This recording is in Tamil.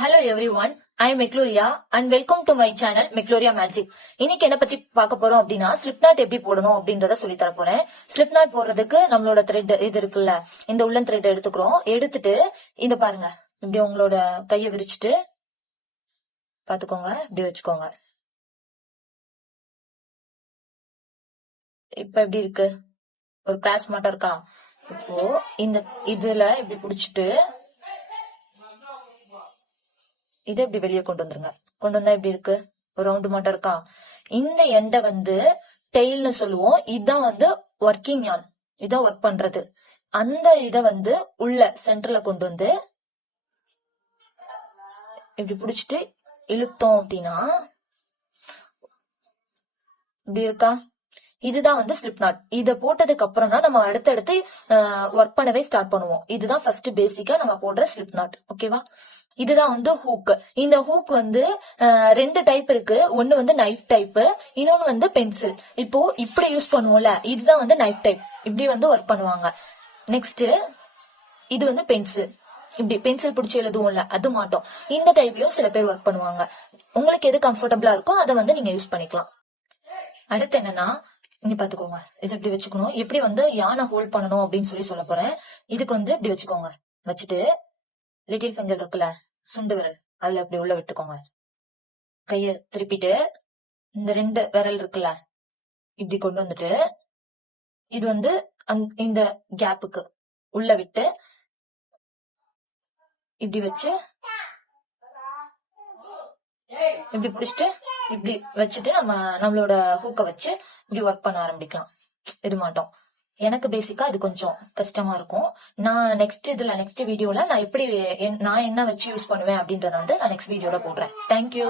Hello everyone, I am Mekloria and welcome to my channel Mekloria Magic. இன்னைக்கு என்ன பத்தி பார்க்க போறோம் அப்படின்னா ஸ்லிப் நாட் எப்படி போடணும் அப்படின்றத சொல்லி தர போறேன். ஸ்லிப் நாட் போடுறதுக்கு நம்மளோட த்ரெட் இது இருக்குல்ல, இந்த உள்ளன் த்ரெட் எடுத்துக்கிறோம். எடுத்துட்டு இந்த பாருங்க, இப்படி உங்களோட கையை விரிச்சிட்டு பாத்துக்கோங்க, இப்படி வச்சுக்கோங்க. இப்ப எப்படி இருக்கு, ஒரு கிளாஸ் மாட்டம் இருக்கா? இப்போ இந்த இதுல இப்படி புடிச்சிட்டு இதை இப்படி வெளியே கொண்டு வந்துருங்க. கொண்டு வந்தா எப்படி இருக்கு, ஒரு ரவுண்டு மாட்டம் இருக்கா? இந்த எண்டை வந்து டெய்ல்னு சொல்லுவோம். இதுதான் வந்து ஒர்க்கிங் யான், இதான் ஒர்க் பண்றது. அந்த இதை வந்து உள்ள சென்டர்ல கொண்டு வந்து இப்படி புடிச்சிட்டு இழுத்தோம் அப்படின்னா இப்படி இருக்கா? இதுதான் வந்து ஸ்லிப் நாட். இத போட்டதுக்கு அப்புறம் தான் நம்ம அடுத்தடுத்து ஒர்க் பண்ணவே ஸ்டார்ட் பண்ணுவோம். இதுதான் ஃபர்ஸ்ட் பேசிக்கா நம்ம போடுற ஸ்லிப் நாட். ஓகேவா? இதுதான் வந்து ஹூக். இந்த ஹூக் வந்து ரெண்டு டைப் இருக்கு. ஒன்னு வந்து நைஃப் டைப், இன்னொன்னு வந்து பென்சில். இப்போ இப்படி யூஸ் பண்ணுவோம்ல, இதுதான் வந்து நைஃப் டைப். இப்படி வந்து ஒர்க் பண்ணுவாங்க. நெக்ஸ்ட் இது வந்து பென்சில். இப்படி பென்சில் பிடிச்சி எழுதுவோம்ல, அது மாட்டோம். இந்த டைப்லயும் சில பேர் ஒர்க் பண்ணுவாங்க. உங்களுக்கு எது கம்ஃபர்டபுளா இருக்கோ அதை வந்து நீங்க யூஸ் பண்ணிக்கலாம். அடுத்து என்னன்னா, இங்க பாத்துக்கோங்க, இது இப்படி வச்சுக்கணும். எப்படி வந்து யானை ஹோல்ட் பண்ணணும் அப்படின்னு சொல்ல போறேன். இதுக்கு வந்து இப்படி வச்சுக்கோங்க. வச்சுட்டு லிட்டில் ஃபிங்கர் இருக்குல்ல, சுண்டு விரல், அதுல இப்படி உள்ள விட்டுக்கோங்க. கைய திருப்பிட்டு இந்த ரெண்டு விரல் இருக்குல்ல, இப்படி கொண்டு வந்துட்டு இது வந்து இந்த கேப்புக்கு உள்ள விட்டு இப்படி வச்சு இப்படி பிடிச்சிட்டு இப்படி வச்சுட்டு நம்மளோட ஹூக்க வச்சு இப்படி ஒர்க் பண்ண ஆரம்பிக்கலாம். இது மாட்டோம். எனக்கு பேசிக்கா இது கொஞ்சம் கஷ்டமா இருக்கும். நான் நெக்ஸ்ட் வீடியோல நான் எப்படி நான் என்ன வச்சு யூஸ் பண்ணுவேன் அப்படின்றத வந்து நான் நெக்ஸ்ட் வீடியோல போடுறேன். தேங்க்யூ.